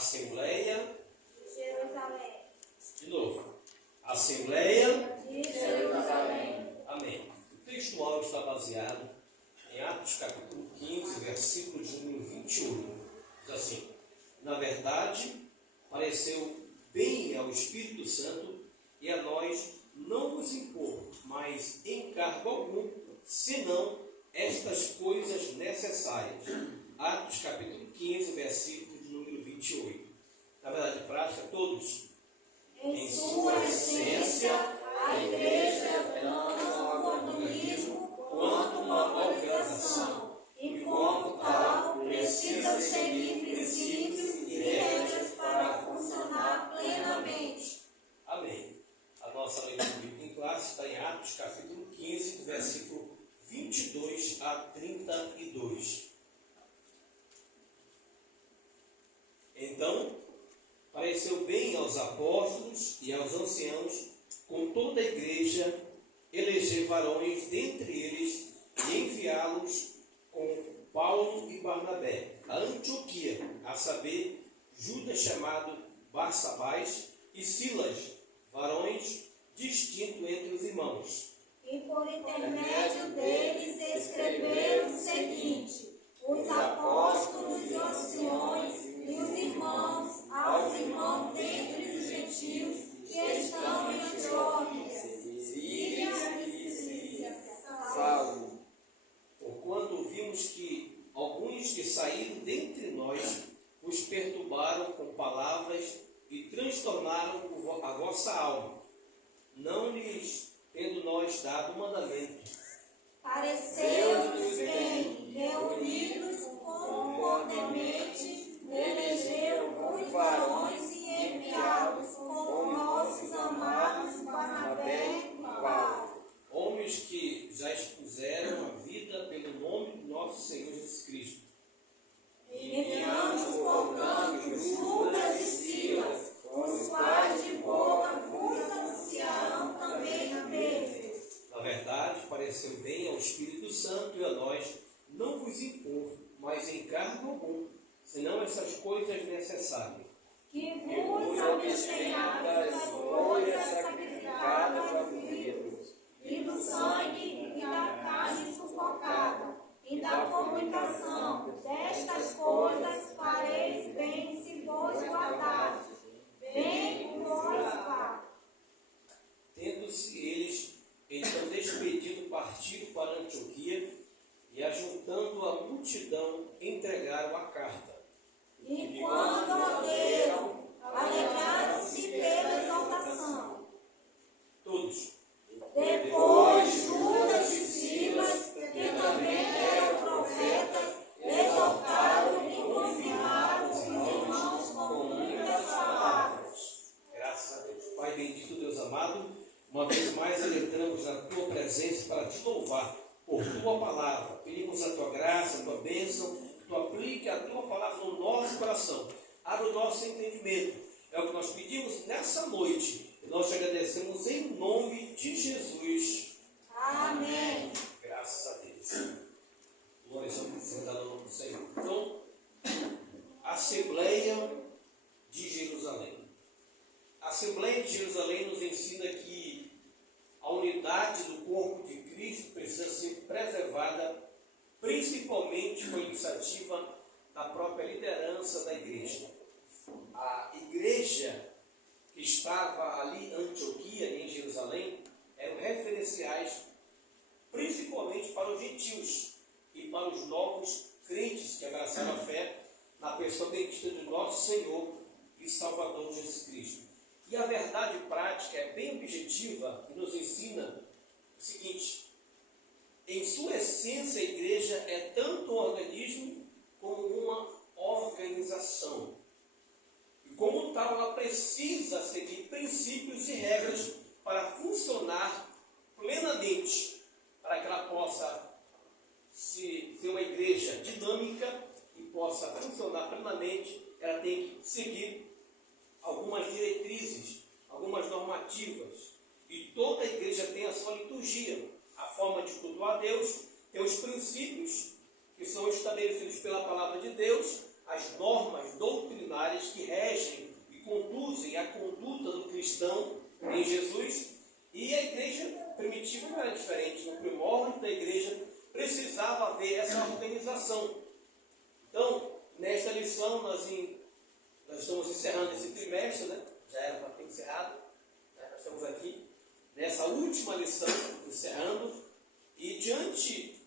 Assembleia de Jerusalém. De novo. Assembleia de Jerusalém. Amém. O textual está baseado em Atos capítulo 15, versículo de número 28. Diz assim: na verdade, pareceu bem ao Espírito Santo e a nós não nos impor mais encargo algum, senão estas coisas necessárias. Atos capítulo 15, versículo de número 28. Na verdade prática, todos. Em sua essência, a igreja é tanto um organismo quanto uma organização, e como tal, precisa seguir princípios e regras para funcionar plenamente. Amém. A nossa leitura bíblica em classe está em Atos capítulo 15, versículo 22 a 32. Então, pareceu bem aos apóstolos e aos anciãos, com toda a igreja, eleger varões dentre eles e enviá-los com Paulo e Barnabé a Antioquia, a saber, Judas chamado Barsabás e Silas, varões distintos entre os irmãos. E por intermédio deles escreveram o seguinte: os apóstolos e anciões e os irmãos, aos irmãos dentre os gentios que estão em Antioquia, Síria e Cilícia, salve. Porquanto vimos que alguns que saíram dentre nós vos perturbaram com palavras e transtornaram a vossa alma, não lhes tendo nós dado mandamento. Pareceu-nos bem, reunidos concordemente, eleger os varões e enviá-los com nossos amados Barnabé e Paulo, Homens que já expuseram a vida pelo nome do nosso Senhor Jesus Cristo. enviamos, portanto, Judas e Silas, os quais de boca vos anunciarão também a mesma. Na verdade, pareceu bem ao Espírito Santo e a nós não vos impor mais encargo algum, senão essas coisas necessárias. Que vos abstenhais das coisas sacrificadas aos ídolos, e do sangue e da carne sufocada, e da fornicação. Destas coisas fareis bem se vos guardardes. Bem vos vá. Tendo-se eles, então despedido, partiram para Antioquia, e ajuntando a multidão, entregaram a carta. E quando a leram, alegraram-se pela exaltação. Todos. Depois Judas e Silas, que também eram profetas, exortaram e confirmaram os irmãos com muitas palavras. Graças a Deus. Pai bendito, Deus amado, uma vez mais entramos na tua presença para te louvar por tua palavra. Pedimos a tua graça, a tua bênção, tu aplique a tua palavra no nosso coração. Abre o nosso entendimento. É o que nós pedimos nessa noite. E nós te agradecemos em nome de Jesus. Amém. Graças a Deus. Glória seja ao nome do Senhor. Então, Assembleia de Jerusalém. A Assembleia de Jerusalém nos ensina que a unidade do corpo de Cristo precisa ser preservada, principalmente com a iniciativa da própria liderança da igreja. A igreja que estava ali em Antioquia, em Jerusalém, eram referenciais principalmente para os gentios e para os novos crentes que abraçaram a fé na pessoa bendita do nosso Senhor e Salvador Jesus Cristo. E a verdade prática é bem objetiva e nos ensina o seguinte: em sua essência a igreja é tanto um organismo como uma organização. E como tal, ela precisa seguir princípios e regras para funcionar plenamente, para que ela possa ser uma igreja dinâmica e possa funcionar plenamente. Ela tem que seguir algumas diretrizes, algumas normativas. E toda a igreja tem a sua liturgia, a forma de cultuar a Deus, tem os princípios que são estabelecidos pela palavra de Deus, as normas doutrinárias doutrinárias que regem e conduzem a conduta do cristão em Jesus. E a igreja primitiva não era diferente. No primórdio da igreja precisava haver essa organização. Então, nesta lição, nós estamos encerrando esse trimestre, né? Já era para ter encerrado, né? Nós estamos aqui nessa última lição, encerrando, e diante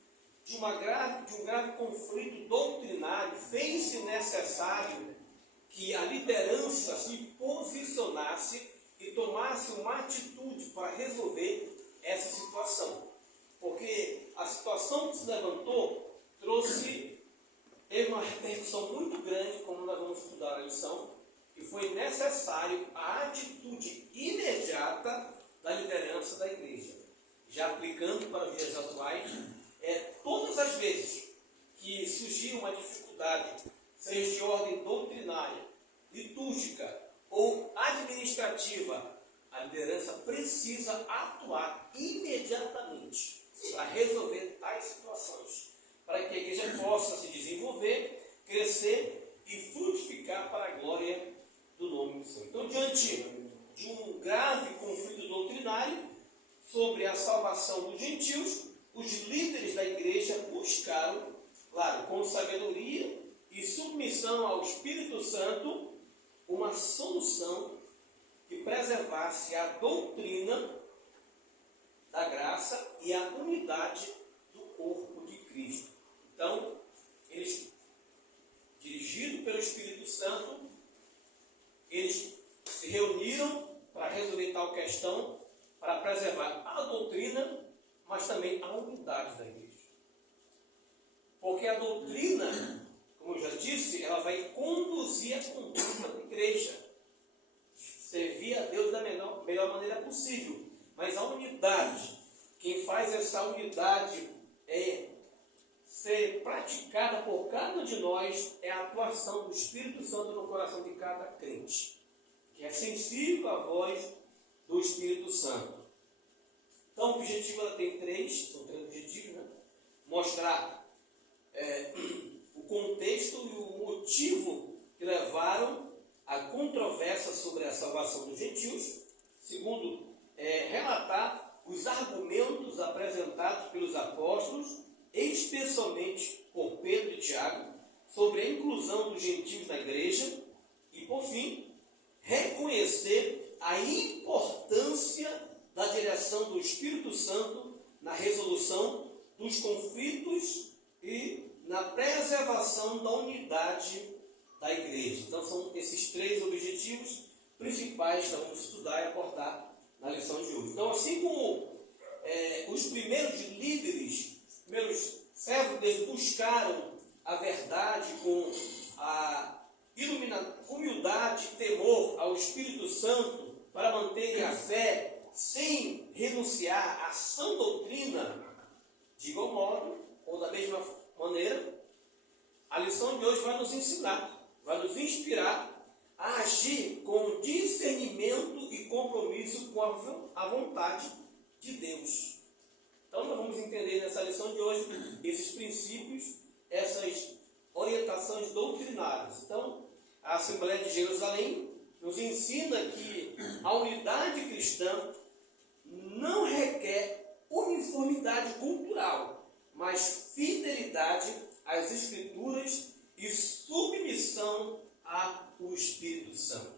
de um grave conflito doutrinário, fez-se necessário que a liderança se posicionasse e tomasse uma atitude para resolver essa situação. Porque a situação que se levantou teve uma repercussão muito grande, como nós vamos estudar a lição, e foi necessário a atitude imediata da liderança da igreja. Já aplicando para os dias atuais, todas as vezes que surgir uma dificuldade, seja de ordem doutrinária, litúrgica ou administrativa, a liderança precisa atuar imediatamente para resolver tais situações, para que a igreja possa se desenvolver, crescer e frutificar para a glória do nome do Senhor. Então, diante de um grave conflito doutrinário sobre a salvação dos gentios, os líderes da igreja buscaram, claro, com sabedoria e submissão ao Espírito Santo, uma solução que preservasse a doutrina da graça e a unidade do corpo de Cristo. Então, eles, dirigidos pelo Espírito Santo, eles se reuniram para resolver tal questão, para preservar a doutrina, mas também a unidade da igreja. Porque a doutrina, como eu já disse, ela vai conduzir a conduta da igreja, servir a Deus da melhor maneira possível. Mas a unidade, quem faz essa unidade ser praticada por cada de nós, é a atuação do Espírito Santo no coração de cada crente, que é sensível à voz do Espírito Santo. Então, o objetivo ela tem são três objetivos, né? Mostrar o contexto e o motivo que levaram à controvérsia sobre a salvação dos gentios. Segundo, relatar os argumentos apresentados pelos apóstolos, especialmente por Pedro e Tiago, sobre a inclusão dos gentios na igreja. E, por fim, reconhecer a importância da direção do Espírito Santo na resolução dos conflitos e na preservação da unidade da igreja. Então, são esses três objetivos principais que vamos estudar e abordar na lição de hoje. Então, assim como os primeiros líderes, os primeiros servos deles buscaram a verdade com a humildade e temor ao Espírito Santo para manterem a fé sem renunciar à sã doutrina, de igual modo, ou da mesma maneira, a lição de hoje vai nos ensinar, vai nos inspirar a agir com discernimento e compromisso com a vontade de Deus. Então, nós vamos entender nessa lição de hoje esses princípios, essas orientações doutrinárias. Então, a Assembleia de Jerusalém nos ensina que a unidade cristã não requer uniformidade cultural, mas fidelidade às Escrituras e submissão ao Espírito Santo.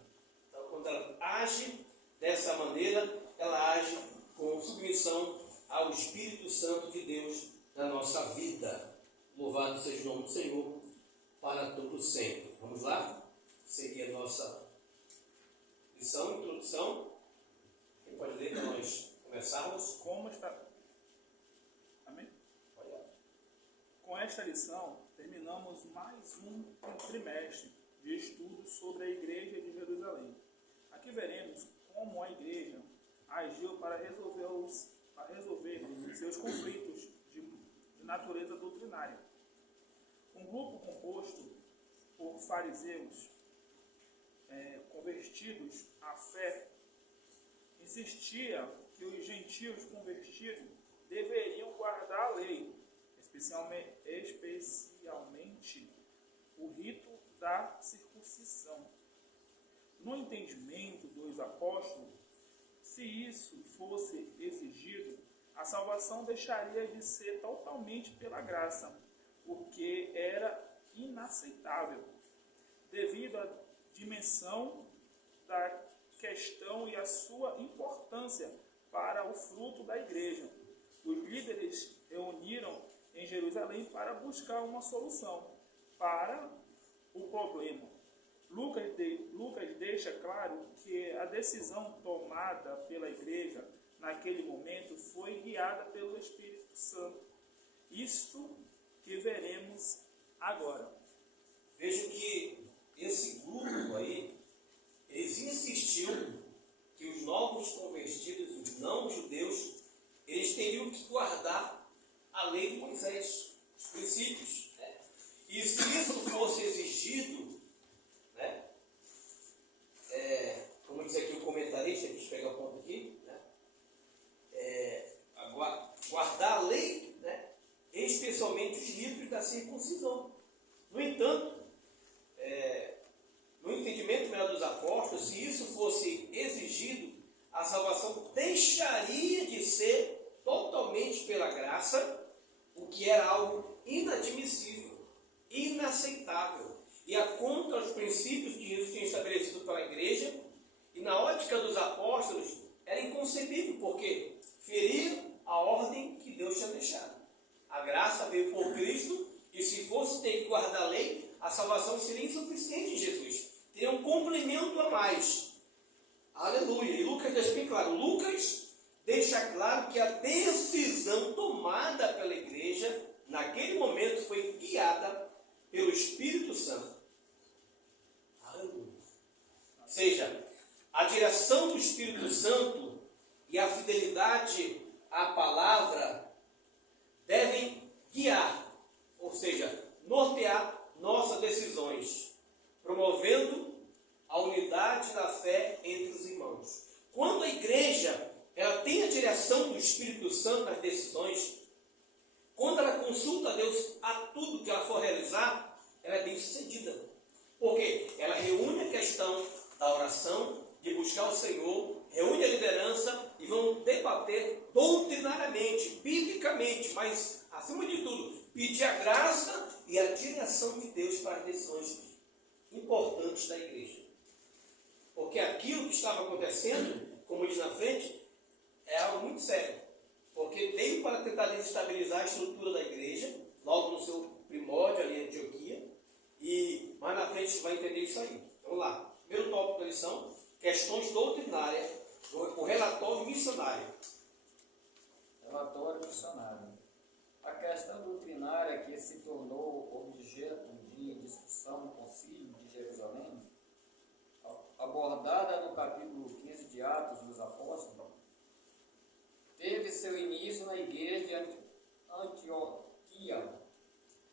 Então, quando ela age dessa maneira, ela age com submissão ao Espírito Santo de Deus na nossa vida. Louvado seja o nome do Senhor para todo sempre. Vamos lá? Seguir a nossa lição, introdução. Quem pode ler para nós começarmos? Amém? Com esta lição, terminamos mais um trimestre de estudos sobre a Igreja de Jerusalém. Aqui veremos como a Igreja agiu para resolver seus conflitos de natureza doutrinária. Um grupo composto por fariseus convertidos à fé insistia que os gentios convertidos deveriam guardar a lei, especialmente o rito da circuncisão. No entendimento dos apóstolos, se isso fosse exigido, a salvação deixaria de ser totalmente pela graça, porque era inaceitável, devido à dimensão da questão e a sua importância para o fruto da igreja. Os líderes reuniram em Jerusalém para buscar uma solução para o problema. Lucas deixa claro que a decisão tomada pela igreja naquele momento foi guiada pelo Espírito Santo. Isto que veremos agora. Veja que esse grupo aí, eles insistiam que os novos convertidos, os não-judeus, eles teriam que guardar a lei de Moisés, os princípios. Né? E se isso fosse exigido, né? Como diz aqui o comentarista, deixa eu pegar o ponto aqui, né? Guardar a lei, né? Especialmente os ritos da circuncisão. No entanto, no entendimento melhor dos apóstolos, se isso fosse exigido, a salvação deixaria de ser totalmente pela graça, o que era algo inadmissível, inaceitável, e a contra os princípios que Jesus tinha estabelecido para a igreja, e na ótica dos apóstolos, era inconcebível, porque feria a ordem que Deus tinha deixado. A graça veio por Cristo, e se fosse ter que guardar a lei, a salvação seria insuficiente em Jesus. Teria um complemento a mais. Aleluia. E Lucas deixa bem claro. Lucas deixa claro que a decisão tomada pela igreja, naquele momento, foi guiada pelo Espírito Santo. Aleluia. Ou seja, a direção do Espírito Santo e a fidelidade à palavra devem guiar, ou seja, nortear nossas decisões, promovendo a unidade da fé entre os irmãos. Quando a igreja ela tem a direção do Espírito Santo nas decisões, quando ela consulta a Deus a tudo que ela for realizar, ela é bem sucedida. Porque ela reúne a questão da oração, de buscar o Senhor, reúne a liderança e vão debater doutrinariamente, biblicamente, mas, acima de tudo, pedir a graça e a direção de Deus para as decisões importantes da igreja. Porque aquilo que estava acontecendo, como diz na frente, é algo muito sério. Porque veio para tentar desestabilizar a estrutura da igreja, logo no seu primórdio ali em Antioquia, e mais na frente você vai entender isso aí. Vamos lá. Primeiro tópico da lição, questões doutrinárias, o relatório missionário. Relatório missionário. A questão doutrinária que se tornou objeto de discussão no Concílio de Jerusalém, abordada no capítulo 15 de Atos dos Apóstolos, teve seu início na igreja de Antioquia.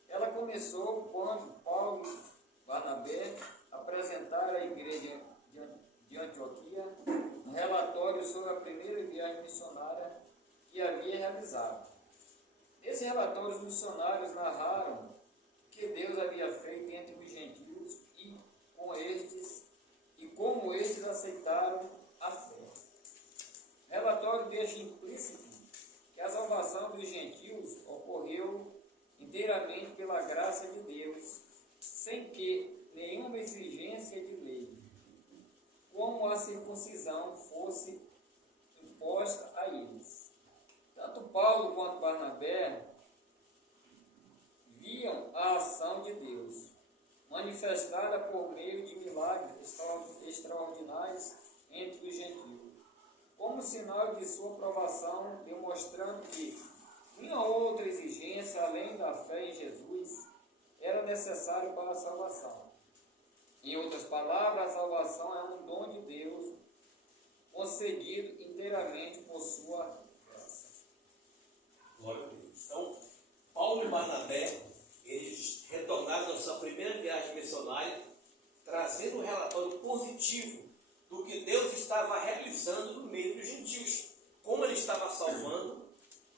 Ela começou quando Paulo e Barnabé apresentaram à igreja de Antioquia um relatório sobre a primeira viagem missionária que havia realizado. Nesses relatórios missionários narraram o que Deus havia feito entre os gentios e como estes aceitaram a fé. O relatório deixa implícito que a salvação dos gentios ocorreu inteiramente pela graça de Deus, sem que nenhuma exigência de lei, como a circuncisão, fosse imposta a eles. Tanto Paulo quanto Barnabé viam a ação de Deus, manifestada por meio de milagres extraordinários entre os gentios, como sinal de sua aprovação, demonstrando que nenhuma outra exigência além da fé em Jesus era necessária para a salvação. Em outras palavras, a salvação é um dom de Deus concedido inteiramente por sua graça. Glória a Deus. Então, Paulo e Barnabé, eles retornaram da sua primeira viagem missionária, trazendo um relatório positivo do que Deus estava realizando no meio dos gentios, como Ele estava salvando,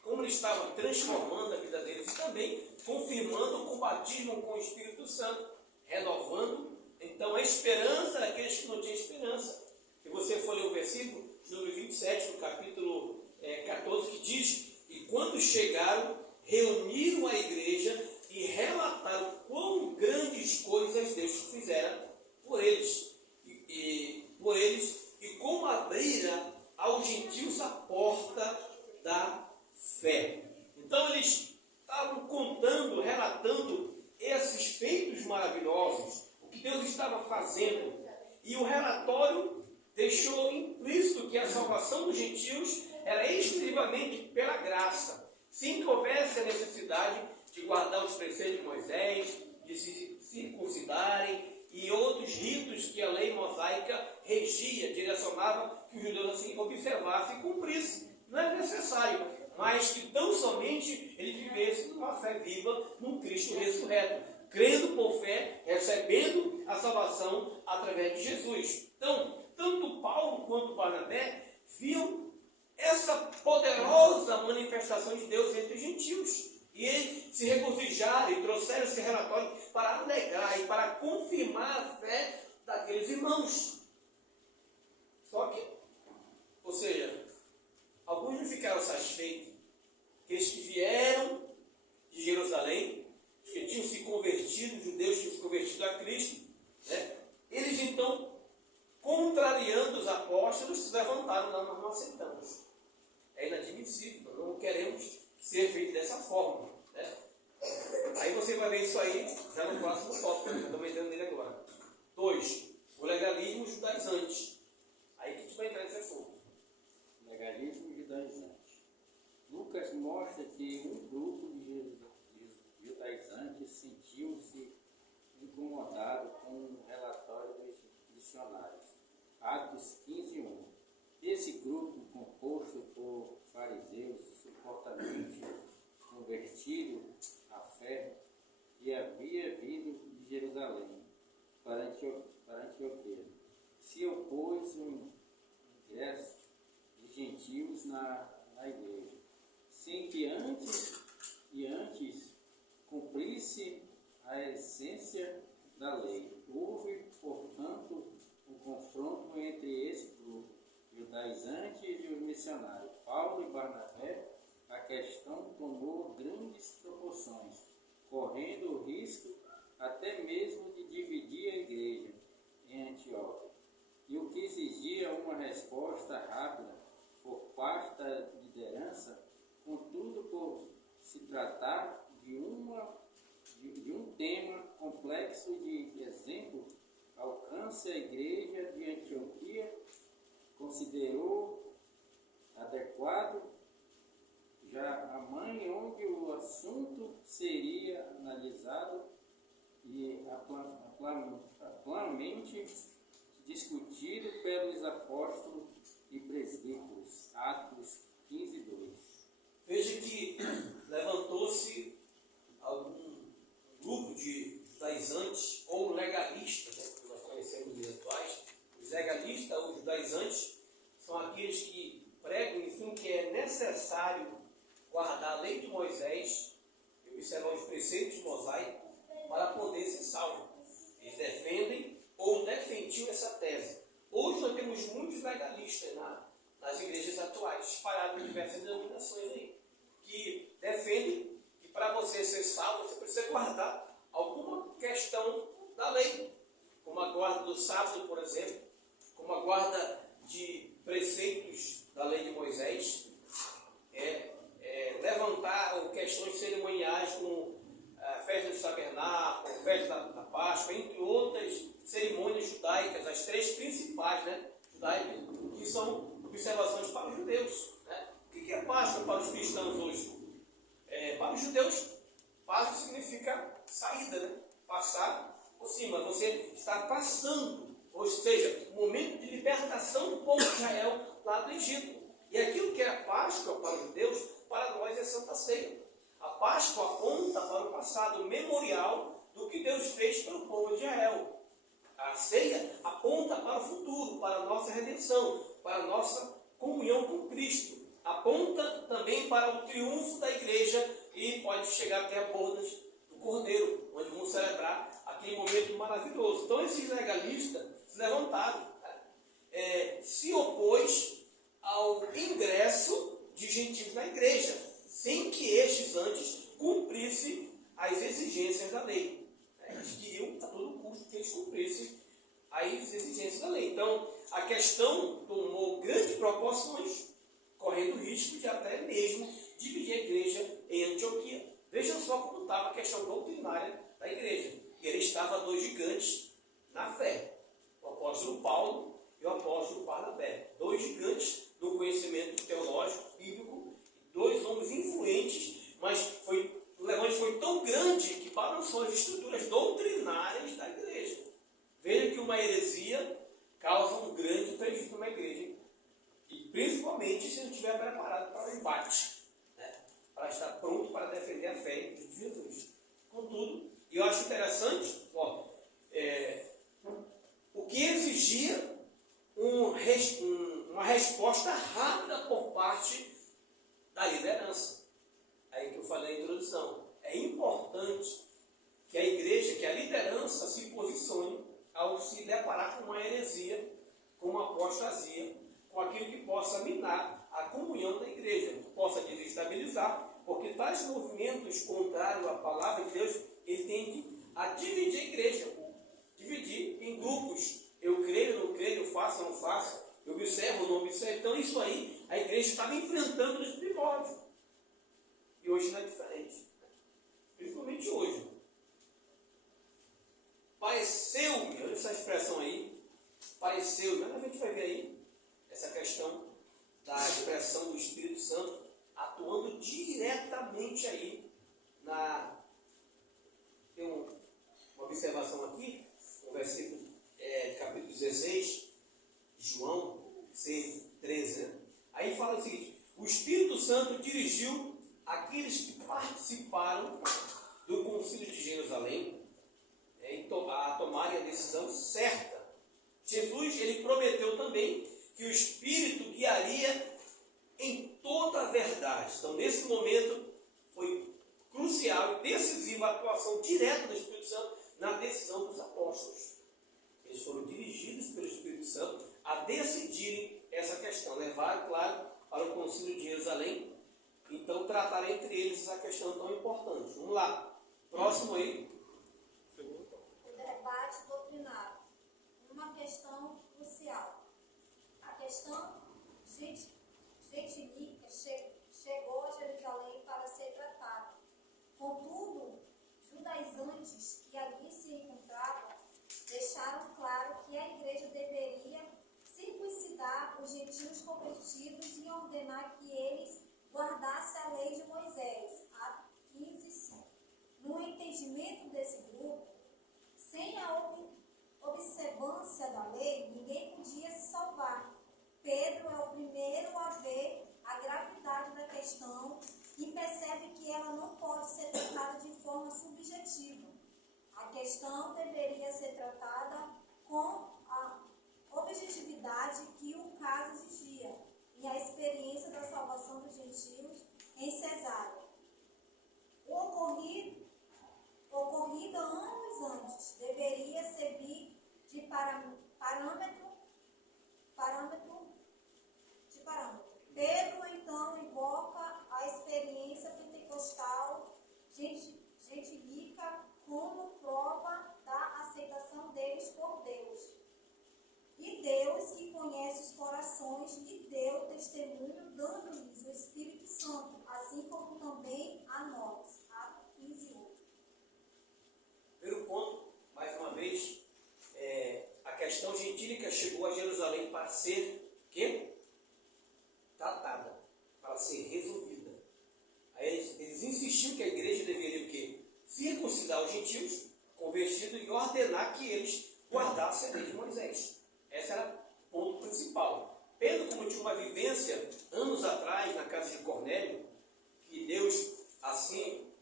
como Ele estava transformando a vida deles e também confirmando com o batismo com o Espírito Santo. renovando então a esperança daqueles que não tinham esperança. Se você for ler o versículo número 27, no capítulo 14, que diz: e quando chegaram, reuniram a igreja e relataram quão grandes coisas Deus fizera por eles, e como abrira aos gentios a porta da fé. Então eles estavam contando, relatando esses feitos maravilhosos, o que Deus estava fazendo, e o relatório deixou implícito que a salvação dos gentios era exclusivamente pela graça, sem que houvesse a necessidade de guardar os preceitos de Moisés, de se circuncidarem e outros ritos que a lei mosaica regia, direcionava que os judeus assim observassem e cumprissem. Não é necessário, mas que tão somente ele vivesse numa fé viva no Cristo ressurreto, crendo por fé, recebendo a salvação através de Jesus. Então, tanto Paulo quanto Barnabé viam essa poderosa manifestação de Deus entre os gentios. E eles se regozijaram e trouxeram esse relatório para alegrar e para confirmar a fé daqueles irmãos. Só que, ou seja, alguns não ficaram satisfeitos. Aqueles que vieram de Jerusalém, que tinham se convertido, os judeus tinham se convertido a Cristo, né? Eles então, contrariando os apóstolos, se levantaram lá, nós não aceitamos. É inadmissível, nós não queremos ser feito dessa forma, né? Aí você vai ver isso aí já no próximo tópico, eu estou entrando nele agora. 2. O legalismo judaizante. Aí que a gente vai entrar nesse assunto. Legalismo judaizante. Lucas mostra que um grupo de judaizantes sentiu-se incomodado com o relatório dos missionários. Atos 15:1. Esse grupo, composto por fariseus supostamente convertidos à fé, que havia vindo de Jerusalém para Antioquia, se opôs ao ingresso de gentios na igreja, sem que antes cumprisse a essência da lei. Houve, portanto, um confronto entre esse grupo, judaizantes e os missionários. Paulo e Barnabé, a questão tomou grandes proporções, correndo o risco até mesmo de dividir a igreja em Antioquia, e o que exigia uma resposta rápida por parte da liderança. Contudo, por se tratar de um tema complexo de exemplo, alcance a igreja de Antioquia considerou adequado já a mãe onde o assunto seria analisado e amplamente discutido pelos apóstolos e presbíteros. Atos 15:2. Veja que levantou-se algum grupo de judaizantes ou legalistas, né, que nós conhecemos nos atuais. Os legalistas ou judaizantes são aqueles que pregam, enfim, que é necessário guardar a lei de Moisés e observar os preceitos mosaicos para poder ser salvo. Eles defendem ou defendiam essa tese. Hoje nós temos muitos legalistas nas igrejas atuais, espalhados em diversas denominações aí, que defendem que para você ser salvo, você precisa guardar alguma questão da lei, como a guarda do sábado, por exemplo, como a guarda de preceitos da lei de Moisés, levantar questões cerimoniais como a festa dos tabernáculos, a festa da Páscoa, entre outras cerimônias judaicas, as 3 principais, né, judaicas, que são observações para os judeus, né? O que é Páscoa para os cristãos hoje? Para os judeus, Páscoa significa saída, né? Passar por cima, você está passando, ou seja, o momento de libertação do povo de Israel lá do Egito. E aquilo que é a Páscoa para os judeus, para nós é Santa Ceia. A Páscoa aponta para o passado memorial do que Deus fez pelo povo de Israel. A ceia aponta para o futuro, para a nossa redenção, para a nossa comunhão com Cristo. Aponta também para o triunfo da igreja e pode chegar até a bodas do Cordeiro, onde vamos celebrar aquilo aquele momento maravilhoso. Então esses legalistas se levantaram, se opôs ao ingresso de gentios na igreja, sem que estes antes cumprissem as exigências da lei. Eles queriam a todo custo que eles cumprissem as exigências da lei. Então a questão tomou grandes proporções, correndo o risco de até mesmo dividir a igreja em Antioquia. Vejam só como estava a questão doutrinária da igreja. Ele estava dois gigantes na fé, o apóstolo Paulo e o apóstolo Barnabé. Dois gigantes no conhecimento teológico, bíblico, dois homens influentes, mas o levante foi tão grande que balançou as estruturas doutrinárias da igreja. Veja que uma heresia causa um grande prejuízo numa igreja, e principalmente se não estiver preparado para o embate, para estar pronto para defender a fé de Jesus. Contudo, eu acho interessante, o que exigia uma resposta rápida por parte da liderança. Aí que eu falei na introdução. É importante que a igreja, que a liderança se posicione ao se deparar com uma heresia, com uma apostasia, com aquilo que possa minar a comunhão da igreja, que possa desestabilizar, porque tais movimentos contrários à palavra de Deus, ele tende a dividir a igreja, dividir em grupos. Eu creio, não creio, eu faço, não faço, eu observo, não observo. Então isso aí a igreja estava enfrentando nos primórdios. E hoje não é diferente. Principalmente hoje. Pareceu-me, olha essa expressão aí, pareceu-me, a gente vai ver aí essa questão da expressão do Espírito Santo atuando diretamente aí tem uma observação aqui, no versículo capítulo 16, João 6:13, né? Aí fala o seguinte: o Espírito Santo dirigiu aqueles que participaram do Concílio de Jerusalém a tomarem a decisão certa. Jesus, ele prometeu também que o Espírito guiaria em toda a verdade. Então, nesse momento, foi crucial e decisiva a atuação direta do Espírito Santo na decisão dos apóstolos. Eles foram dirigidos pelo Espírito Santo a decidirem essa questão. Levaram, claro, para o Concílio de Jerusalém. Então, trataram entre eles essa questão tão importante. Vamos lá. Próximo aí. O debate doutrinário. Uma questão crucial. A questão gentílica chegou a Jerusalém para ser tratada. Contudo, judaizantes que ali se encontravam deixaram claro que a igreja deveria circuncidar os gentios convertidos e ordenar que eles guardassem a lei de Moisés. Atos 15:5. No entendimento desse grupo, sem a observância da lei, ninguém podia se salvar. Pedro é o primeiro a ver a gravidade da questão e percebe que ela não pode ser tratada de forma subjetiva. A questão deveria ser tratada com a objetividade que o caso exigia e a experiência da salvação dos gentios em Cesárea. O ocorrido anos antes deveria servir de parâmetro. Pedro então invoca a experiência pentecostal gentílica como prova da aceitação deles por Deus. E Deus, que conhece os corações, lhe deu testemunho, dando-lhes o Espírito Santo, assim como também a nós. Atos 15:8. Primeiro ponto, mais uma vez, a questão gentílica chegou a Jerusalém para ser tratada, para ser resolvida. Aí eles insistiam que a igreja deveria o quê? Circuncidar os gentios convertidos e ordenar que eles guardassem a lei de Moisés. Esse era o ponto principal. Pedro, como tinha uma vivência anos atrás na casa de Cornélio, que Deus assim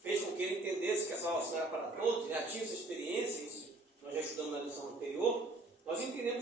fez com que ele entendesse que a salvação era para todos, já tinha essa experiência, isso nós já estudamos na lição anterior, nós entendemos